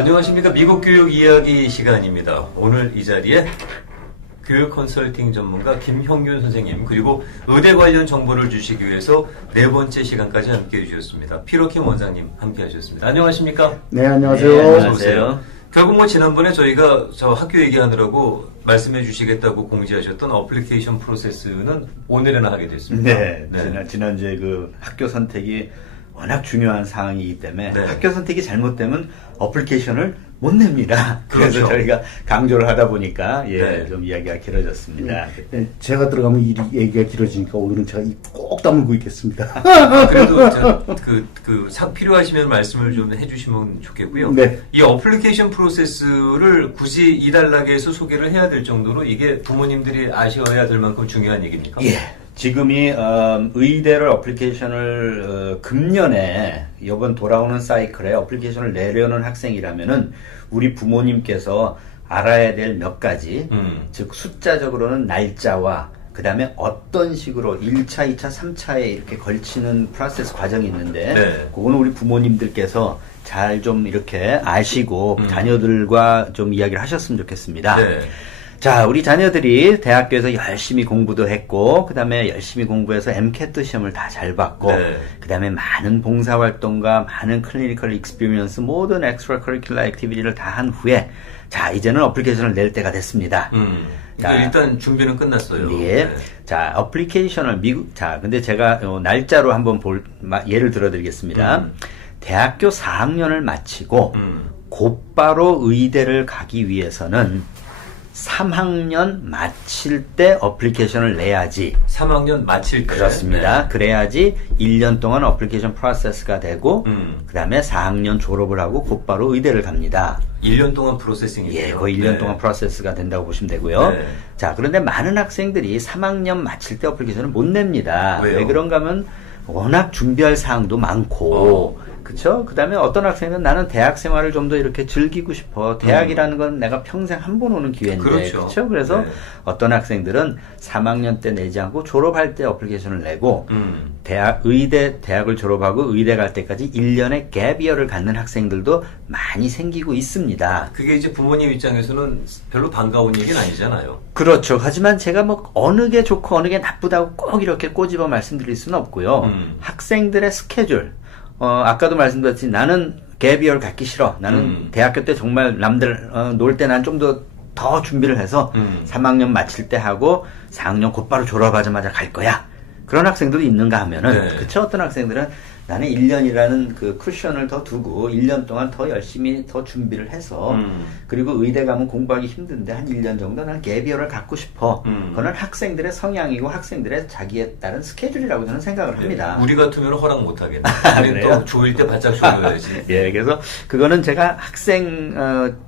안녕하십니까. 미국 교육 이야기 시간입니다. 오늘 이 자리에 교육 컨설팅 전문가 김형균 선생님 그리고 의대 관련 정보를 주시기 위해서 네 번째 시간까지 함께해 주셨습니다. 피로킴 원장님 함께 하셨습니다. 안녕하십니까? 네, 안녕하세요. 네, 안녕하세요. 결국 지난번에 저희가 저 학교 얘기하느라고 말씀해 주시겠다고 공지하셨던 어플리케이션 프로세스는 오늘이나 하게 됐습니다. 네, 지난주에 그 학교 선택이 워낙 중요한 사항이기 때문에 네. 학교 선택이 잘못되면 어플리케이션을 못 냅니다. 그래서 그렇죠. 저희가 강조를 하다 보니까 네. 좀 이야기가 길어졌습니다. 네, 제가 들어가면 이 얘기가 길어지니까 오늘은 제가 입 꼭 다물고 있겠습니다. 그래도 필요하시면 말씀을 좀 해주시면 좋겠고요. 네. 이 어플리케이션 프로세스를 굳이 이달락에서 소개를 해야 될 정도로 이게 부모님들이 아셔야 될 만큼 중요한 얘기입니까? 예. 지금이 의대를 어플리케이션을 금년에 이번 돌아오는 사이클에 어플리케이션을 내려는 학생이라면은 우리 부모님께서 알아야 될 몇 가지 즉 숫자적으로는 날짜와 그 다음에 어떤 식으로 1차, 2차, 3차에 이렇게 걸치는 프로세스 과정이 있는데 네. 그거는 우리 부모님들께서 잘 좀 이렇게 아시고 자녀들과 좀 이야기를 하셨으면 좋겠습니다. 네. 자, 우리 자녀들이 대학교에서 열심히 공부도 했고, 그 다음에 열심히 공부해서 MCAT 시험을 다 잘 봤고, 네. 그 다음에 많은 봉사활동과 많은 클리니컬 익스피리언스, 모든 엑스트라 커리큘러 액티비티를 다 한 후에, 자, 이제는 어플리케이션을 낼 때가 됐습니다. 그러니까 일단 준비는 끝났어요. 예. 네. 자, 어플리케이션을 근데 제가 날짜로 한번 예를 들어드리겠습니다. 대학교 4학년을 마치고, 곧바로 의대를 가기 위해서는 3학년 마칠 때 어플리케이션을 내야지. 3학년 마칠 때. 그렇습니다. 네. 그래야지 1년 동안 어플리케이션 프로세스가 되고, 그 다음에 4학년 졸업을 하고 곧바로 의대를 갑니다. 1년 동안 프로세싱이에요. 예, 거의 1년 네. 동안 프로세스가 된다고 보시면 되고요. 네. 자, 그런데 많은 학생들이 3학년 마칠 때 어플리케이션을 못 냅니다. 왜요? 왜 그런가 하면 워낙 준비할 사항도 많고, 그쵸? 그 다음에 어떤 학생은 나는 대학 생활을 좀 더 이렇게 즐기고 싶어. 대학이라는 건 내가 평생 한 번 오는 기회인데. 그렇죠. 그쵸? 그래서 네. 어떤 학생들은 3학년 때 내지 않고 졸업할 때 어플리케이션을 내고, 대학을 졸업하고 의대 갈 때까지 1년의 갭이어를 갖는 학생들도 많이 생기고 있습니다. 그게 이제 부모님 입장에서는 별로 반가운 얘기는 아니잖아요. 그렇죠. 하지만 제가 어느 게 좋고 어느 게 나쁘다고 꼭 이렇게 꼬집어 말씀드릴 수는 없고요. 학생들의 스케줄, 아까도 말씀드렸지 나는 갭이어를 갖기 싫어. 나는 대학교 때 정말 남들 놀 때 난 좀 더 준비를 해서 3학년 마칠 때 하고 4학년 곧바로 졸업하자마자 갈 거야. 그런 학생들도 있는가 하면은, 네. 그쵸? 어떤 학생들은 나는 1년이라는 그 쿠션을 더 두고 1년 동안 더 열심히 더 준비를 해서 그리고 의대 가면 공부하기 힘든데 한 1년 정도 난 갭이어를 갖고 싶어. 그거는 학생들의 성향이고 학생들의 자기에 따른 스케줄이라고 저는 생각을 합니다. 우리 같으면 허락 못 하겠네. 우리는 그래요? 또 조일 때 바짝 조여야지. 예, 그래서 그거는 제가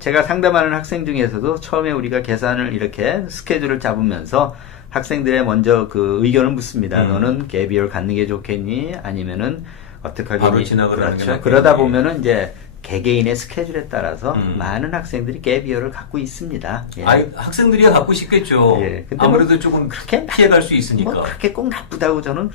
제가 상담하는 학생 중에서도 처음에 우리가 계산을 이렇게 스케줄을 잡으면서 학생들의 먼저 그 의견을 묻습니다. 너는 갭이어를 갖는 게 좋겠니? 아니면은 어떻게 바로 하겠니? 진학을 하는 게 그렇죠. 낫겠니? 그러다 보면은 이제 개개인의 스케줄에 따라서 많은 학생들이 갭이어를 갖고 있습니다. 예. 학생들이야 갖고 싶겠죠. 예, 근데 아무래도 조금 그렇게 피해갈 수 있으니까. 그렇게 꼭 나쁘다고 저는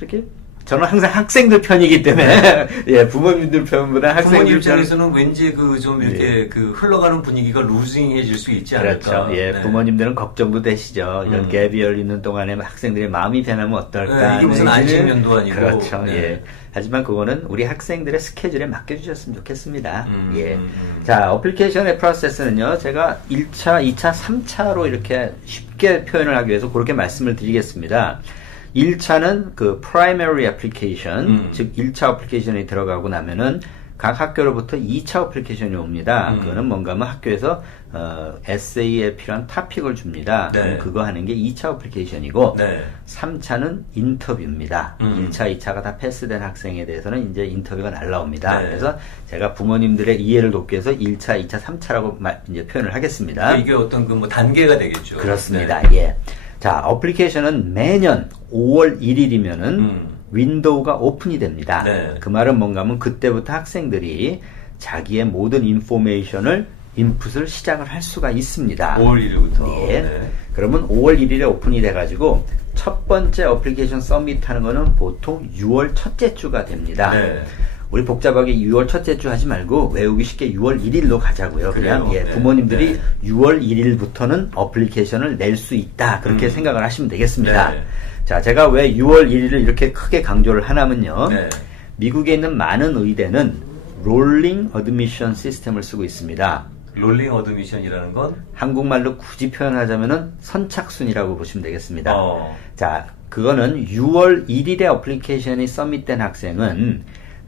항상 학생들 편이기 때문에 예, 부모님들 편보다 부모님 학생들 편. 입장에서는 왠지 좀 이렇게 흘러가는 분위기가 루징해질 수 있지 않을까. 그렇죠. 예, 네. 부모님들은 걱정도 되시죠. 이런 갭이어 있는 동안에 학생들의 마음이 변하면 어떨까. 네, 이게 무슨 내지는- 안식년도 아니고. 그렇죠. 네. 예. 하지만 그거는 우리 학생들의 스케줄에 맡겨주셨으면 좋겠습니다. 예. 자, 어플리케이션의 프로세스는요, 제가 1차, 2차, 3차로 이렇게 쉽게 표현을 하기 위해서 그렇게 말씀을 드리겠습니다. 1차는 그 primary application, 즉 1차 어플리케이션이 들어가고 나면은 각 학교로부터 2차 어플리케이션이 옵니다. 그거는 뭔가 하면 학교에서 에세이에 필요한 토픽을 줍니다. 네. 그럼 그거 하는 게 2차 어플리케이션이고 네. 3차는 인터뷰입니다. 1차, 2차가 다 패스된 학생에 대해서는 이제 인터뷰가 날라옵니다. 네. 그래서 제가 부모님들의 이해를 돕기 위해서 1차, 2차, 3차라고 이제 표현을 하겠습니다. 이게 어떤 단계가 되겠죠. 그렇습니다. 네. 예. 자, 어플리케이션은 매년 5월 1일이면은 윈도우가 오픈이 됩니다. 네. 그 말은 뭔가 하면 그때부터 학생들이 자기의 모든 인포메이션을 인풋을 시작을 할 수가 있습니다. 5월 1일부터. 예. 네. 그러면 5월 1일에 오픈이 돼가지고 첫 번째 어플리케이션 서밋 하는 거는 보통 6월 첫째 주가 됩니다. 네. 우리 복잡하게 6월 첫째 주 하지 말고 외우기 쉽게 6월 1일로 가자고요. 그냥 그래요? 예, 네. 부모님들이 네. 6월 1일부터는 어플리케이션을 낼 수 있다. 그렇게 생각을 하시면 되겠습니다. 네. 자, 제가 왜 6월 1일을 이렇게 크게 강조를 하냐면요. 네. 미국에 있는 많은 의대는 롤링 어드미션 시스템을 쓰고 있습니다. 롤링 어드미션이라는 건 한국말로 굳이 표현하자면은 선착순이라고 보시면 되겠습니다. 자, 그거는 6월 1일에 어플리케이션이 서밋된 학생은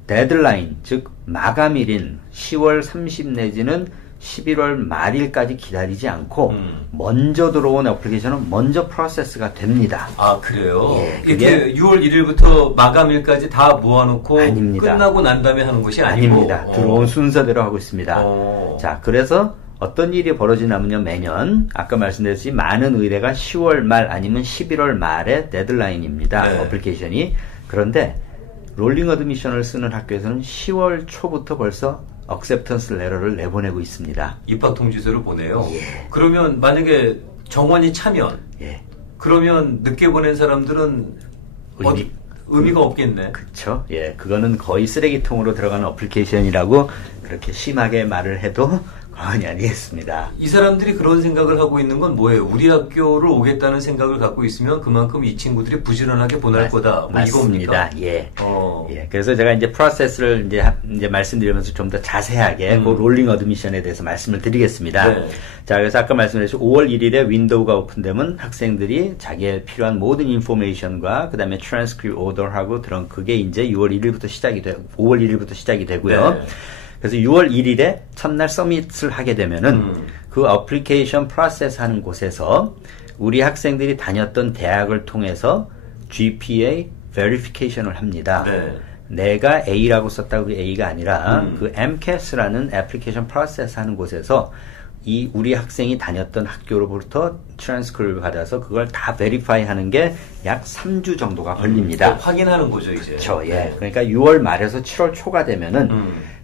데드라인, 즉 마감일인 10월 30 내지는 11월 말일까지 기다리지 않고 먼저 들어온 어플리케이션은 먼저 프로세스가 됩니다. 아, 그래요? 예, 이렇게 6월 1일부터 마감일까지 다 모아놓고 아닙니다. 끝나고 난 다음에 하는 것이 아니고 아닙니다. 들어온 순서대로 하고 있습니다. 어. 자, 그래서 어떤 일이 벌어지냐면요, 매년 아까 말씀드렸듯이 많은 의대가 10월 말 아니면 11월 말에 데드라인입니다. 네. 어플리케이션이. 그런데 롤링 어드미션을 쓰는 학교에서는 10월 초부터 벌써 억셉턴스 레터를 내보내고 있습니다. 입학 통지서를 보내요. 예. 그러면 만약에 정원이 차면 예. 그러면 늦게 보낸 사람들은 의미가 없겠네. 그쵸. 예. 그거는 거의 쓰레기통으로 들어가는 어플리케이션이라고 그렇게 심하게 말을 해도 과언이 아니겠습니다. 이 사람들이 그런 생각을 하고 있는 건 뭐예요? 우리 학교를 오겠다는 생각을 갖고 있으면 그만큼 이 친구들이 부지런하게 보낼 거다. 뭐 맞습니다. 이겁니까? 예. 어. 예. 그래서 제가 이제 프로세스를 이제 말씀드리면서 좀 더 자세하게 그 롤링 어드미션에 대해서 말씀을 드리겠습니다. 네. 자, 그래서 아까 말씀드렸죠. 5월 1일에 윈도우가 오픈되면 학생들이 자기의 필요한 모든 인포메이션과 그다음에 트랜스크립트 오더하고 그런 그게 이제 6월 1일부터 시작이 되고 5월 1일부터 시작이 되고요. 네. 그래서 6월 1일에 첫날 서밋을 하게 되면은 그 어플리케이션 프로세스 하는 곳에서 우리 학생들이 다녔던 대학을 통해서 GPA 베리피케이션을 합니다. 네. 내가 A라고 썼다고 그 A가 아니라 그 MCAS라는 애플리케이션 프로세스 하는 곳에서 이 우리 학생이 다녔던 학교로부터 트랜스크립을 받아서 그걸 다 베리파이 하는 게 약 3주 정도가 걸립니다. 확인하는 거죠, 이제. 그렇죠. 예. 그러니까 6월 말에서 7월 초가 되면은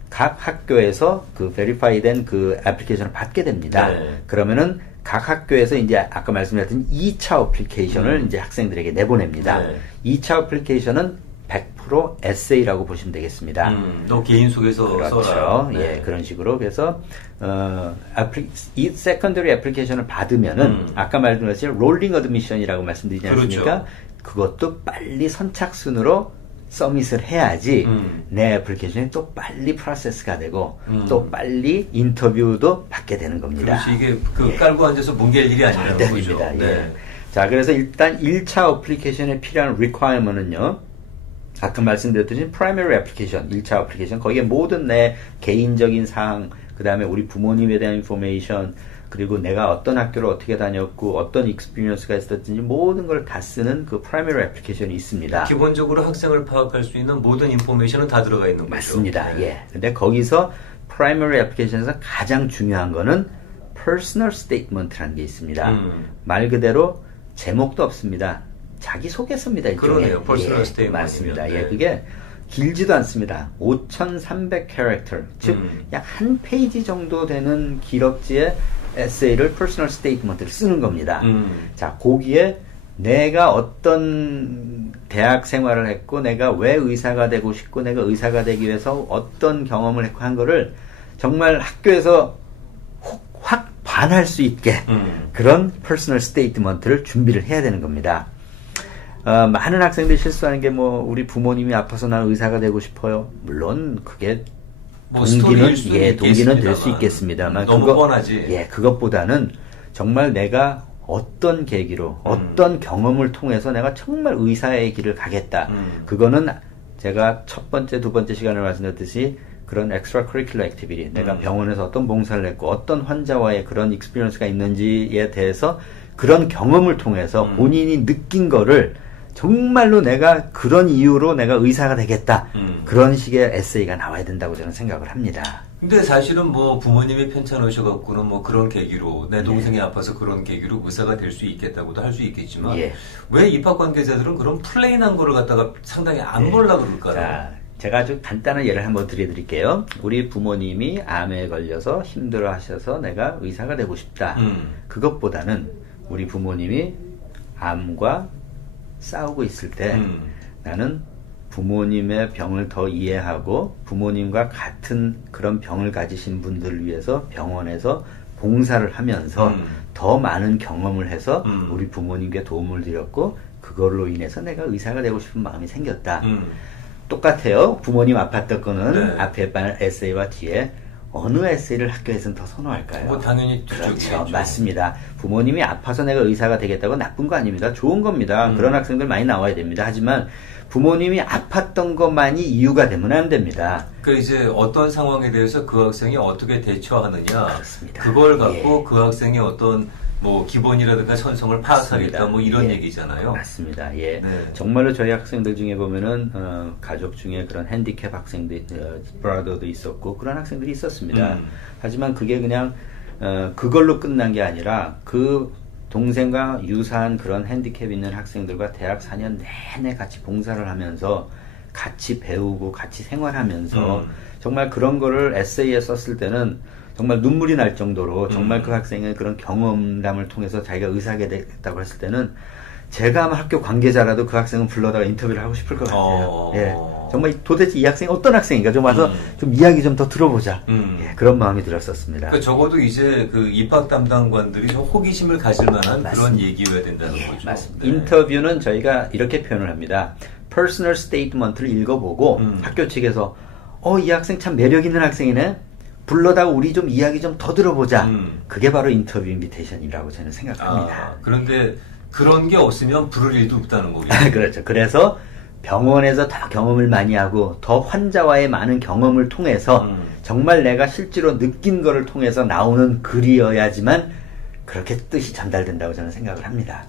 각 학교에서 그 베리파이된 그 애플리케이션을 받게 됩니다. 네. 그러면은 각 학교에서 이제 아까 말씀드렸던 2차 어플리케이션을 이제 학생들에게 내보냅니다. 네. 2차 어플리케이션은 100% 에세이라고 보시면 되겠습니다. 너 개인 속에서 그렇죠. 써라. 예, 그런 식으로. 그래서, 이 세컨더리 애플리케이션을 받으면은, 아까 말씀드렸듯이 롤링 어드미션이라고 말씀드리지 않습니까? 그렇죠. 그것도 빨리 선착순으로 서밋을 해야지 내 애플리케이션이 또 빨리 프로세스가 되고 또 빨리 인터뷰도 받게 되는 겁니다. 그렇지, 이게 그 깔고 앉아서 뭉갤 일이 아니라는 거죠. 됩니다. 네. 예. 자, 그래서 일단 1차 어플리케이션에 필요한 requirement은요. 아까 말씀드렸듯이 primary application, 1차 어플리케이션 거기에 모든 내 개인적인 사항, 그 다음에 우리 부모님에 대한 인포메이션, 그리고 내가 어떤 학교를 어떻게 다녔고 어떤 익스피리언스가 있었든지 모든 걸 다 쓰는 그 primary application이 있습니다. 기본적으로 학생을 파악할 수 있는 모든 인포메이션은 다 들어가 있는 거죠. 맞습니다. 네. 예. 근데 거기서 primary application에서 가장 중요한 거는 personal statement라는 게 있습니다. 말 그대로 제목도 없습니다. 자기소개서입니다. 일종의. 그러네요. personal 예, statement 맞습니다. 이면, 예, 네. 그게 길지도 않습니다. 5,300 캐릭터, 즉 약 한 페이지 정도 되는 기럭지의 에세이를 personal statement를 쓰는 겁니다. 자, 거기에 내가 어떤 대학 생활을 했고 내가 왜 의사가 되고 싶고 내가 의사가 되기 위해서 어떤 경험을 했고 한 거를 정말 학교에서 확 반할 수 있게 그런 퍼스널 스테이트먼트를 준비를 해야 되는 겁니다. 많은 학생들이 실수하는 게 뭐 우리 부모님이 아파서 나는 의사가 되고 싶어요. 물론 그게 뭐 동기는 스토리일 수는 동기는 될 수 있겠습니다만. 있겠습니다만 너무 뻔하지. 예, 그것보다는 정말 내가 어떤 계기로 어떤 경험을 통해서 내가 정말 의사의 길을 가겠다. 그거는 제가 첫 번째, 두 번째 시간에 말씀드렸듯이 그런 extra curricular activity, 내가 병원에서 어떤 봉사를 했고 어떤 환자와의 그런 익스피리언스가 있는지에 대해서 그런 경험을 통해서 본인이 느낀 거를 정말로 내가 그런 이유로 내가 의사가 되겠다. 그런 식의 에세이가 나와야 된다고 저는 생각을 합니다. 근데 사실은 뭐 부모님이 편찮으셔갖고는 뭐 그런 계기로 내 동생이 아파서 그런 계기로 의사가 될 수 있겠다고도 할 수 있겠지만 예. 왜 입학 관계자들은 그런 플레인한 거를 갖다가 상당히 안 보려고 그럴까요? 자, 제가 아주 간단한 예를 한번 드려드릴게요. 우리 부모님이 암에 걸려서 힘들어 하셔서 내가 의사가 되고 싶다. 그것보다는 우리 부모님이 암과 싸우고 있을 때 나는 부모님의 병을 더 이해하고 부모님과 같은 그런 병을 가지신 분들을 위해서 병원에서 봉사를 하면서 더 많은 경험을 해서 우리 부모님께 도움을 드렸고 그걸로 인해서 내가 의사가 되고 싶은 마음이 생겼다. 똑같아요. 부모님 아팠던 거는 네. 앞에 에세이와 뒤에 어느 에세이를 학교에서는 더 선호할까요? 뭐 당연히 그렇죠. 뒤쪽이겠죠. 맞습니다. 부모님이 아파서 내가 의사가 되겠다고 나쁜 거 아닙니다. 좋은 겁니다. 그런 학생들 많이 나와야 됩니다. 하지만 부모님이 아팠던 것만이 이유가 되면 안 됩니다. 그 이제 어떤 상황에 대해서 그 학생이 어떻게 대처하느냐, 그렇습니다. 그걸 갖고 예. 그 학생의 어떤 뭐 기본이라든가 천성을 파악하겠다, 맞습니다. 뭐 이런 예. 얘기잖아요. 맞습니다. 예. 네. 정말로 저희 학생들 중에 보면은 가족 중에 그런 핸디캡 학생들, 브라더도 있었고 그런 학생들이 있었습니다. 하지만 그게 그냥 그걸로 끝난 게 아니라 그 동생과 유사한 그런 핸디캡 있는 학생들과 대학 4년 내내 같이 봉사를 하면서 같이 배우고 같이 생활하면서 정말 그런 거를 에세이에 썼을 때는 정말 눈물이 날 정도로 정말 그 학생의 그런 경험담을 통해서 자기가 의사하게 됐다고 했을 때는 제가 아마 학교 관계자라도 그 학생은 불러다가 인터뷰를 하고 싶을 것 같아요. 예. 정말 도대체 이 학생이 어떤 학생인가 좀 와서 좀 이야기 좀 더 들어보자. 예, 그런 마음이 들었었습니다. 그 적어도 이제 그 입학 담당관들이 좀 호기심을 가질 만한 맞습니다. 그런 얘기여야 된다는 예, 거죠. 맞습니다. 네. 인터뷰는 저희가 이렇게 표현을 합니다. 퍼스널 스테이트먼트를 읽어보고 학교 측에서 이 학생 참 매력 있는 학생이네. 불러다가 우리 좀 이야기 좀 더 들어보자. 그게 바로 인터뷰 인비테이션이라고 저는 생각합니다. 그런데 그런 게 없으면 부를 일도 없다는 거겠죠. 그렇죠. 그래서 병원에서 더 경험을 많이 하고 더 환자와의 많은 경험을 통해서 정말 내가 실제로 느낀 거를 통해서 나오는 글이어야지만 그렇게 뜻이 전달된다고 저는 생각을 합니다.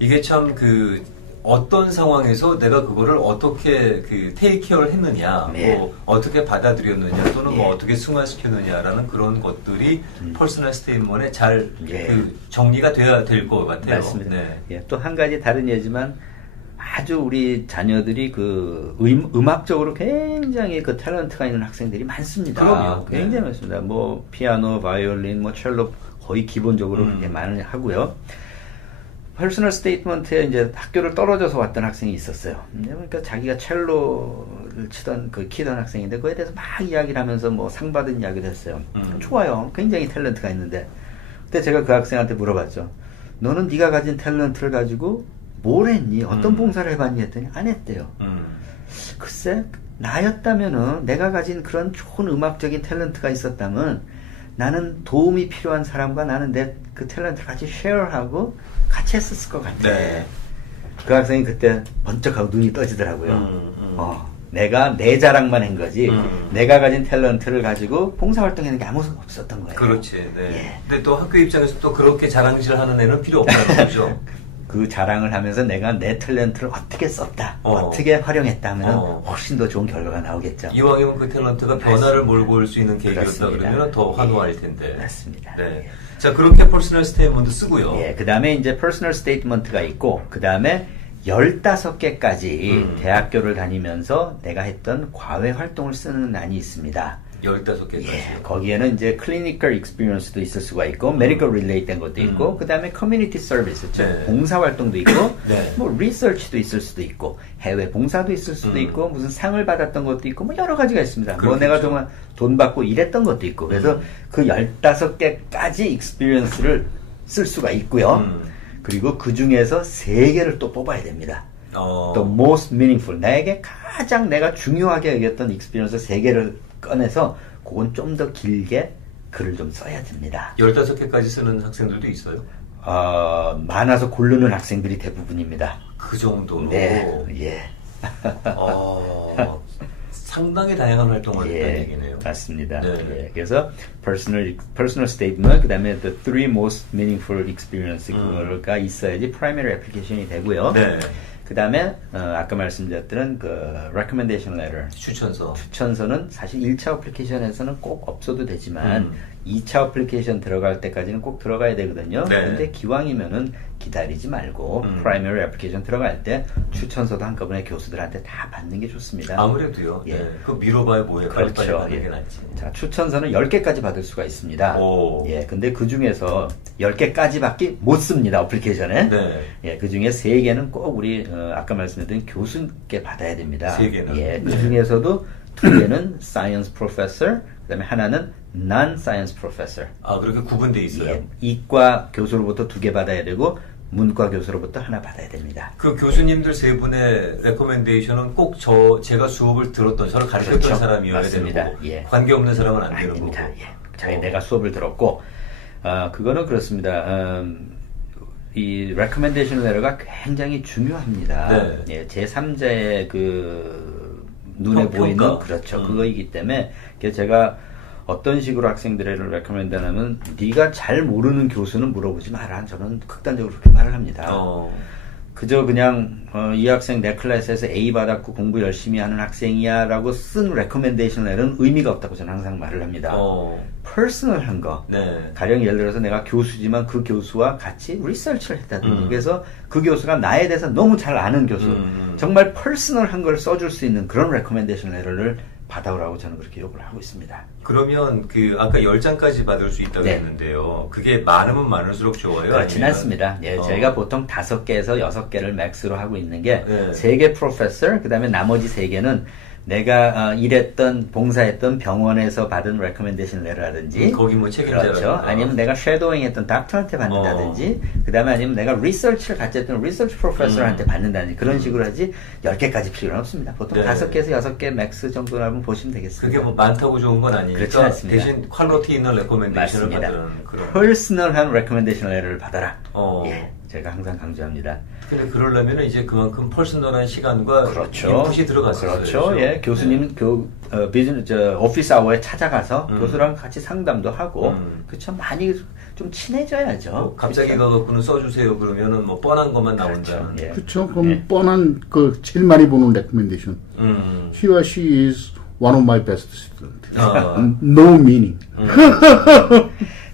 이게 참 그 어떤 상황에서 내가 그거를 어떻게 그 테이크 케어를 했느냐, 네. 뭐 어떻게 받아들였느냐, 또는 예. 뭐 어떻게 승화시켰느냐라는 그런 것들이 퍼스널 스테이트먼트에 잘 예. 그 정리가 돼야 될 것 같아요. 맞습니다. 네. 예, 또 한 가지 다른 예지만 아주 우리 자녀들이 그 음악적으로 굉장히 그 탤런트가 있는 학생들이 많습니다. 그럼요. 굉장히 네. 많습니다. 뭐 피아노, 바이올린, 뭐 첼로 거의 기본적으로 그렇게 많이 하고요. 퍼스널 스테이트먼트에 이제 학교를 떨어져서 왔던 학생이 있었어요. 그러니까 자기가 첼로를 키던 학생인데 그거에 대해서 막 이야기를 하면서 뭐 상 받은 이야기도 했어요. 좋아요. 굉장히 탤런트가 있는데 그때 제가 그 학생한테 물어봤죠. 너는 네가 가진 탤런트를 가지고 뭘 했니? 어떤 봉사를 해봤니? 했더니 안 했대요. 글쎄 나였다면은 내가 가진 그런 좋은 음악적인 탤런트가 있었다면 나는 도움이 필요한 사람과 나는 내 그 탤런트를 같이 쉐어하고 같이 했었을 것 같아. 네. 그 학생이 그때 번쩍하고 눈이 떠지더라고요. 내가 내 자랑만 한 거지 내가 가진 탤런트를 가지고 봉사활동하는 게 아무것도 없었던 거예요. 그렇지. 네. 예. 근데 또 학교 입장에서 또 그렇게 자랑질하는 애는 필요 없다는 거죠. 그 자랑을 하면서 내가 내 탤런트를 어떻게 썼다, 어떻게 활용했다 하면 훨씬 더 좋은 결과가 나오겠죠. 이왕이면 그 탤런트가 변화를 몰고 올 수 있는 계기였다 그렇습니다. 그러면 더 예. 환호할 텐데. 맞습니다. 네. 자, 그렇게 퍼스널 스테이트먼트 쓰고요. 예, 그 다음에 이제 퍼스널 스테이트먼트가 있고, 그 다음에 15개까지 대학교를 다니면서 내가 했던 과외 활동을 쓰는 난이 있습니다. 15개까지. 예, 거기에는 이제 클리니컬 익스피리언스도 있을 수가 있고, 메디컬 릴레이 된 것도 있고, 그 다음에 커뮤니티 서비스, 즉 네. 봉사 활동도 있고, 네. 뭐 리서치도 있을 수도 있고, 해외 봉사도 있을 수도 있고, 무슨 상을 받았던 것도 있고, 뭐 여러 가지가 있습니다. 뭐 그렇겠죠. 내가 정말 돈 받고 일했던 것도 있고, 그래서 그 15개까지 익스피리언스를 쓸 수가 있고요. 그리고 그 중에서 3개를 또 뽑아야 됩니다. 또 most meaningful, 나에게 가장 내가 중요하게 여겼던 익스피리언스 3개를 꺼내서 그건 좀 더 길게 글을 좀 써야 됩니다. 15개까지 쓰는 학생들도 있어요? 많아서 고르는 학생들이 대부분입니다. 그 정도로? 네, 예. 상당히 다양한 활동을 했다는 얘기네요. 맞습니다. 네. 예, 그래서 personal statement, 그 다음에 the three most meaningful experience 그거가 있어야지 primary application이 되고요. 네. 그 다음에 아까 말씀드렸던 그 recommendation letter, 추천서. 추천서는 사실 1차 어플리케이션에서는 꼭 없어도 되지만 2차 어플리케이션 들어갈 때까지는 꼭 들어가야 되거든요. 네. 근데 기왕이면은 기다리지 말고 프라이머리 애플리케이션 들어갈 때 추천서도 한꺼번에 교수들한테 다 받는 게 좋습니다. 아무래도요. 예. 네. 그거 미뤄봐야 뭐해. 빨리빨리 그렇죠. 받는 게 예. 낫지. 자, 추천서는 10개까지 받을 수가 있습니다. 오. 예, 근데 그 중에서 10개까지밖에 못 씁니다, 어플리케이션에. 네. 예, 그 중에 3개는 꼭 우리, 아까 말씀드린 교수께 받아야 됩니다. 3개는? 예, 그 중에서도 2개는 Science Professor, 그 다음에 하나는 Non-Science Professor. 아, 그렇게 구분돼 있어요. 예, 이과 교수로부터 2개 받아야 되고, 문과 교수로부터 하나 받아야 됩니다. 그 교수님들 세 분의 레코멘데이션은 꼭 제가 수업을 들었던, 저를 가르쳤던 그렇죠. 사람이어야 맞습니다. 되는 거고. 예. 관계없는 사람은 안 되는 거고. 아닙니다. 예. 자기 내가 수업을 들었고, 그거는 그렇습니다. 이 레코멘데이션 레터가 굉장히 중요합니다. 네. 예, 제3자의 그 눈에 평가. 보이는 그렇죠. 그거이기 때문에 그래서 제가 어떤 식으로 학생들을 레코멘드 하냐면 네가 잘 모르는 교수는 물어보지 마라. 저는 극단적으로 그렇게 말을 합니다. 그저 그냥 이 학생 내 클래스에서 A 받았고 공부 열심히 하는 학생이야 라고 쓴 레코멘데이션 레터는 의미가 없다고 저는 항상 말을 합니다. 퍼스널한 거. 네. 가령 예를 들어서 내가 교수지만 그 교수와 같이 리서치를 했다든지 그래서 그 교수가 나에 대해서 너무 잘 아는 교수 정말 퍼스널한 걸 써줄 수 있는 그런 레코멘데이션 레터를 받아오라고 저는 그렇게 요구를 하고 있습니다. 그러면 그 아까 10장까지 받을 수 있다고 네. 했는데요. 그게 많으면 많을수록 좋아요? 그렇지는 아니면? 않습니다. 예, 저희가 보통 5개에서 6개를 맥스로 하고 있는 게 네. 3개 프로페서, 그 다음에 나머지 3개는 내가 일했던 봉사했던 병원에서 받은 레코멘데이션 레터라든지 거기 뭐 책임자라든가. 그렇죠. 아니면 내가 쉐도잉했던 닥터한테 받는다든지 그다음에 아니면 내가 리서치를 같이 했던 리서치 프로페서한테 받는다든지 그런 식으로 하지 10개까지 필요는 없습니다. 보통 네. 5개에서 6개 맥스 정도라면 보시면 되겠습니다. 그게 뭐 많다고 좋은 건 아니니까 그렇진 않습니다. 대신 퀄리티 있는 레코멘데이션을 맞습니다. 받는 그런. 퍼스널한 레코멘데이션 레터를 받아라. 어. 예, 제가 항상 강조합니다. 근데 그러려면 이제 그만큼 퍼스널한 시간과 그렇죠. 인풋이 들어갔어요. 그렇죠. 예, 교수님 비즈니스 오피스 아워에 찾아가서 교수랑 같이 상담도 하고 그렇죠. 많이 좀 친해져야죠. 뭐 갑자기 그렇죠? 가갖고는 써주세요 그러면은 뭐 뻔한 것만 나온다는. 그렇죠. 예. 그렇죠. 그럼 뻔한 그 제일 많이 보는 레코멘데이션. He or she is one of my best students. No meaning.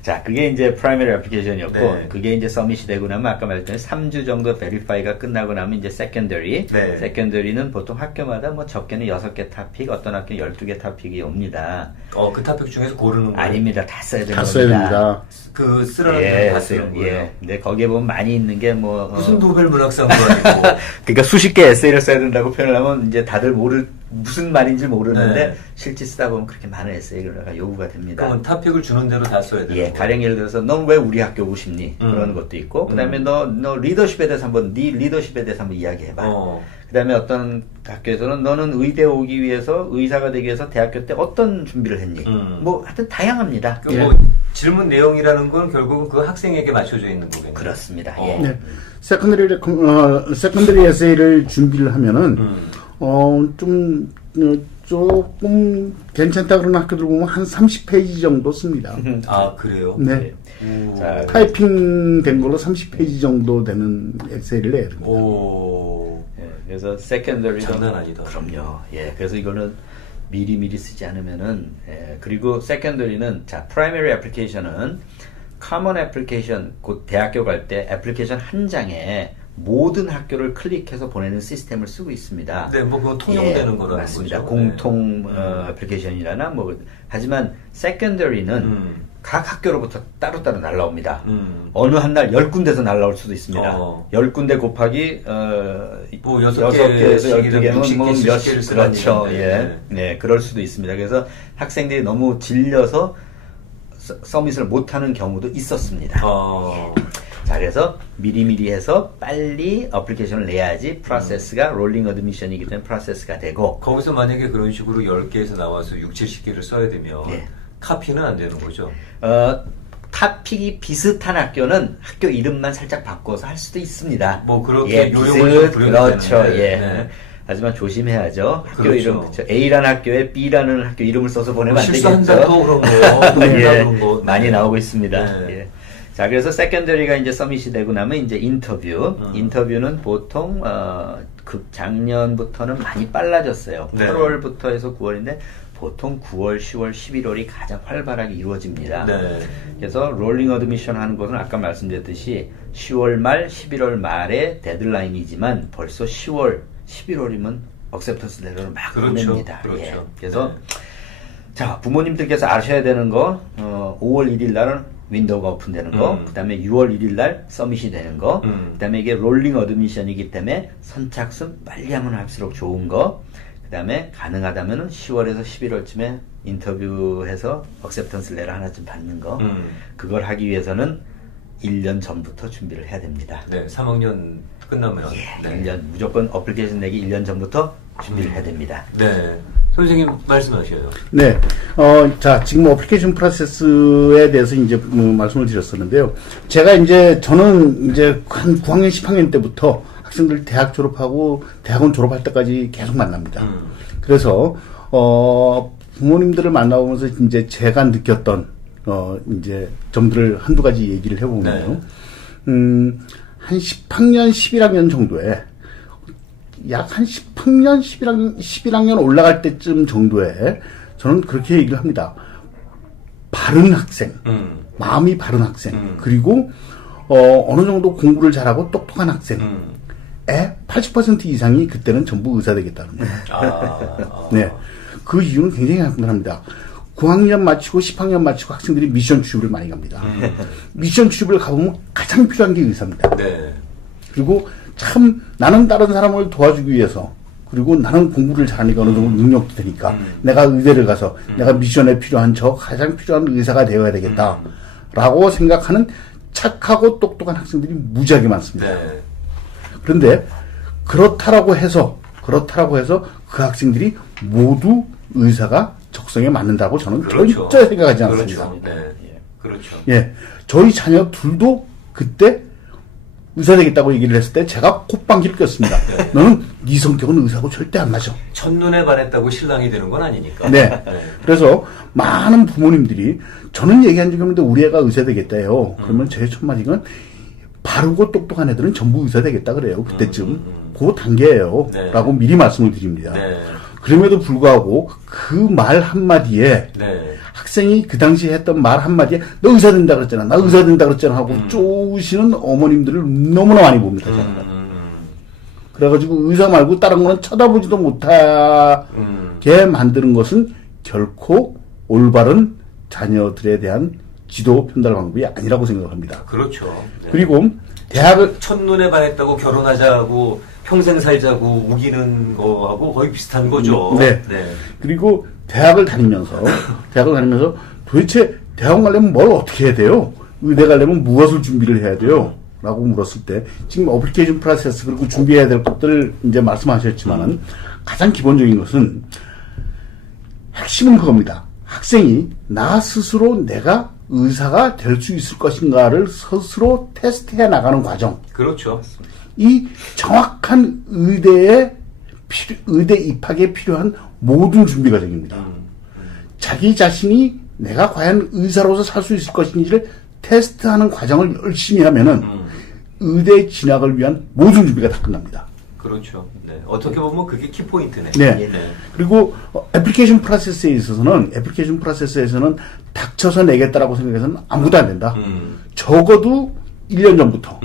자, 그게 이제 프라이머리 애플리케이션이었고, 네. 그게 이제 서밋이 되고 나면 아까 말했던 3주 정도 베리파이가 끝나고 나면 이제 세컨더리. 네. 세컨더리는 보통 학교마다 뭐 적게는 6개 토픽, 어떤 학교는 12개 토픽이 옵니다. 그 토픽 중에서 고르는 거예요? 아닙니다. 다 써야 됩니다. 다 써야 됩니다. 그 쓰라는 예, 다 쓰는 거예요? 예. 근데 거기에 보면 많이 있는 게 뭐. 무슨 노벨 문학상도 아니고. 그러니까 수십 개 에세이를 써야 된다고 표현을 하면 이제 다들 무슨 말인지 모르는데 네. 실제 쓰다 보면 그렇게 많은 에세이가 요구가 됩니다. 그러면 토픽을 주는 대로 다 써야 되는 예, 거예요? 가령 예를 들어서 넌 왜 우리 학교 오고 싶니? 그런 것도 있고 그다음에 너 리더십에 대해서 네 리더십에 대해서 한번 이야기해봐. 그다음에 어떤 학교에서는 너는 의대 오기 위해서 의사가 되기 위해서 대학교 때 어떤 준비를 했니? 뭐 하여튼 다양합니다. 그 뭐 질문 내용이라는 건 결국은 그 학생에게 맞춰져 있는 거겠네요. 그렇습니다. 예. 네. 세컨더리 에세이를 준비를 하면은 조금 괜찮다 그러는 학교들 보면 한 30페이지 정도 씁니다. 아, 그래요? 네. 자, 타이핑 된 걸로 30페이지 정도 되는 에세이를 내야 됩니다. 오. 예, 그래서 세컨더리도 장난 아니다. 그럼요. 예, 그래서 이거는 미리 쓰지 않으면은 그리고 세컨더리는 자 프라이머리 애플리케이션은 커먼 애플리케이션 곧 대학교 갈 때 애플리케이션 한 장에 모든 학교를 클릭해서 보내는 시스템을 쓰고 있습니다. 네, 뭐 그거 통용되는 거라는 맞습니다. 거죠. 공통 애플리케이션이라나 뭐 하지만 세컨더리는 각 학교로부터 따로따로 날라옵니다. 어느 한 날 10군데서 날라올 수도 있습니다. 10군데 곱하기 뭐 6개에서 12개면 뭐 60개, 몇 70개를 그렇죠. 쓰라는 예. 얘기인데. 네, 그럴 수도 있습니다. 그래서 학생들이 너무 질려서 서밋을 못 하는 경우도 있었습니다. 자, 그래서 미리미리 해서 빨리 어플리케이션을 내야지 프로세스가 롤링 어드미션이기 때문에 프로세스가 되고 거기서 만약에 그런 식으로 10개에서 나와서 6, 70개를 써야 되면 예. 카피는 안 되는 거죠? 토픽이 비슷한 학교는 학교 이름만 살짝 바꿔서 할 수도 있습니다. 뭐 그렇게 예, 요령을 좀 부려도 그렇죠. 되는데. 예. 네. 하지만 조심해야죠. 학교 그렇죠. 이름, 그렇죠. A라는 학교에 B라는 학교 이름을 써서 보내면 안 되겠죠. 실수한다고 그런 거, 예, 그런 거. 많이 나오고 있습니다. 네. 예. 자, 그래서 세컨더리가 이제 서밋이 되고 나면 이제 인터뷰. 인터뷰는 보통 작년부터는 많이 빨라졌어요. 네. 8월부터 해서 9월인데 보통 9월, 10월, 11월이 가장 활발하게 이루어집니다. 네. 그래서 롤링 어드미션 하는 것은 아까 말씀드렸듯이 10월 말, 11월 말에 데드라인이지만 벌써 10월, 11월이면 억셉턴스 레터를 막 그렇죠. 보냅니다. 그렇죠. 예. 그래서 자, 부모님들께서 아셔야 되는 거 5월 1일 날은 윈도우가 오픈되는 거, 그 다음에 6월 1일 날 서밋이 되는 거, 그 다음에 이게 롤링 어드미션이기 때문에 선착순 빨리 하면 할수록 좋은 거, 그 다음에 가능하다면 10월에서 11월쯤에 인터뷰해서 억셉턴스 레터 하나쯤 받는 거, 그걸 하기 위해서는 1년 전부터 준비를 해야 됩니다. 네, 3학년 끝나면. 예, 네. 1년, 무조건 어플리케이션 내기 1년 전부터 준비를 해야 됩니다. 네. 선생님 말씀하셔요. 네. 자, 지금 어플리케이션 프로세스에 대해서 이제 말씀을 드렸었는데요. 저는 이제 한 9학년, 10학년 때부터 학생들 대학 졸업하고 대학원 졸업할 때까지 계속 만납니다. 그래서, 부모님들을 만나보면서 이제 제가 느꼈던, 이제 점들을 한두 가지 얘기를 해보면요. 한 10학년, 11학년 정도에 약 한 10학년, 11학년 올라갈 때쯤 정도에 저는 그렇게 얘기를 합니다. 바른 학생, 마음이 바른 학생, 그리고 어느 정도 공부를 잘하고 똑똑한 학생의 80% 이상이 그때는 전부 의사 되겠다는 거예요. 네, 그 이유는 굉장히 간단합니다. 9학년 마치고 10학년 마치고 학생들이 미션 취업을 많이 갑니다. 미션 취업을 가보면 가장 필요한 게 의사입니다. 네. 그리고 참 나는 다른 사람을 도와주기 위해서, 그리고 나는 공부를 잘하니까 어느 정도 능력도 되니까 내가 의대를 가서 내가 미션에 필요한 가장 필요한 의사가 되어야 되겠다 라고 생각하는 착하고 똑똑한 학생들이 무지하게 많습니다. 네. 그런데 그렇다라고 해서 그 학생들이 모두 의사가 적성에 맞는다고 저는 그렇죠. 절대 생각하지 않습니다. 그렇죠. 네. 그렇죠. 예, 저희 자녀 둘도 그때 의사 되겠다고 얘기를 했을 때 제가 콧방귀를 꼈습니다. 네. 너는 네 성격은 의사고 절대 안 맞아. 첫눈에 반했다고 신랑이 되는 건 아니니까. 네. 그래서 많은 부모님들이 저는 얘기한 적이 없는데 우리 애가 의사 되겠다요. 그러면 제 첫 마디는 바르고 똑똑한 애들은 전부 의사 되겠다 그래요. 그때쯤. 그 단계예요. 네. 라고 미리 말씀을 드립니다. 네. 그럼에도 불구하고 그 말 한마디에 네. 학생이 그 당시에 했던 말 한마디에 너 의사 된다 그랬잖아. 나 의사 된다 그랬잖아 하고 쪼으시는 어머님들을 너무나 많이 봅니다. 제가. 그래가지고 의사 말고 다른 거는 쳐다보지도 못하게 만드는 것은 결코 올바른 자녀들에 대한 지도 편달 방법이 아니라고 생각합니다. 그렇죠. 네. 그리고 대학을 첫눈에 반했다고 결혼하자고 평생 살자고 우기는 거하고 거의 비슷한 거죠. 네. 네. 그리고 대학을 다니면서 도대체 대학원 가려면 뭘 어떻게 해야 돼요? 의대 가려면 무엇을 준비를 해야 돼요? 라고 물었을 때 지금 어플리케이션 프로세스 그리고 준비해야 될 것들 이제 말씀하셨지만은 가장 기본적인 것은 핵심은 그겁니다. 학생이 나 스스로 내가 의사가 될 수 있을 것인가를 스스로 테스트해 나가는 과정. 그렇죠. 이 정확한 의대 입학에 필요한 모든 준비 과정입니다. 자기 자신이 내가 과연 의사로서 살 수 있을 것인지를 테스트하는 과정을 열심히 하면은 의대 진학을 위한 모든 준비가 다 끝납니다. 그렇죠. 네. 어떻게 보면 그게 키포인트네. 네. 네. 그리고 애플리케이션 프로세스에서는 닥쳐서 내겠다라고 생각해서는 아무것도 안 된다. 적어도 1년 전부터.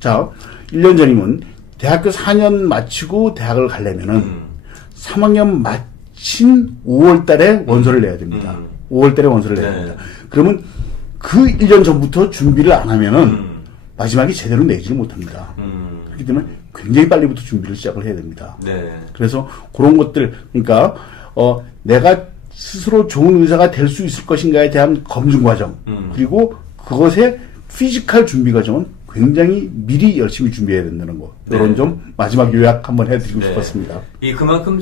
자, 1년 전이면 대학교 4년 마치고 대학을 가려면은 3학년 마친 5월 달에 원서를 내야 됩니다. 5월 달에 원서를 내야 됩니다. 그러면 그 1년 전부터 준비를 안 하면은 마지막에 제대로 내지를 못합니다. 그렇기 때문에 굉장히 빨리부터 준비를 시작을 해야 됩니다. 네. 그래서 그런 것들, 그러니까 내가 스스로 좋은 의사가 될 수 있을 것인가에 대한 검증 과정, 그리고 그것의 피지컬 준비 과정은 굉장히 미리 열심히 준비해야 된다는 거. 이런 좀 마지막 요약 한번 해드리고 싶었습니다. 그만큼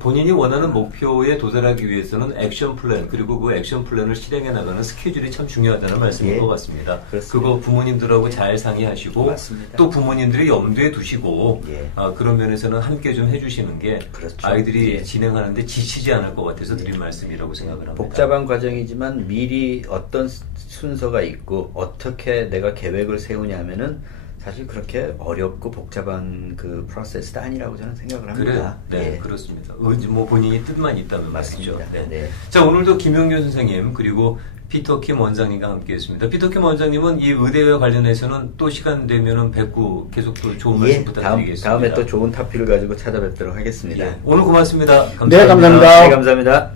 본인이 원하는 목표에 도달하기 위해서는 액션 플랜 그리고 그 액션 플랜을 실행해 나가는 스케줄이 참 중요하다는 말씀인 것 같습니다. 그렇습니다. 그거 부모님들하고 잘 상의하시고 맞습니다. 또 부모님들이 염두에 두시고 예. 그런 면에서는 함께 좀 해주시는 게 그렇죠. 아이들이 예. 진행하는데 지치지 않을 것 같아서 드린 말씀이라고 생각을 합니다. 복잡한 과정이지만 미리 어떤 순서가 있고 어떻게 내가 계획을 세우냐 하면은 사실 그렇게 어렵고 복잡한 그 프로세스도 아니라고 저는 생각을 합니다. 그래요. 네, 예. 그렇습니다. 뭐 본인이 뜻만 있다면 말이죠. 맞습니다. 네. 네. 자, 오늘도 김용균 선생님 그리고 피터킴 원장님과 함께했습니다. 피터킴 원장님은 이 의대와 관련해서는 또 시간 되면은 뵙고 계속 또 좋은 말씀 예, 부탁드리겠습니다. 다음에 또 좋은 토픽을 가지고 찾아뵙도록 하겠습니다. 예, 오늘 고맙습니다. 감사합니다. 네, 감사합니다. 네, 감사합니다.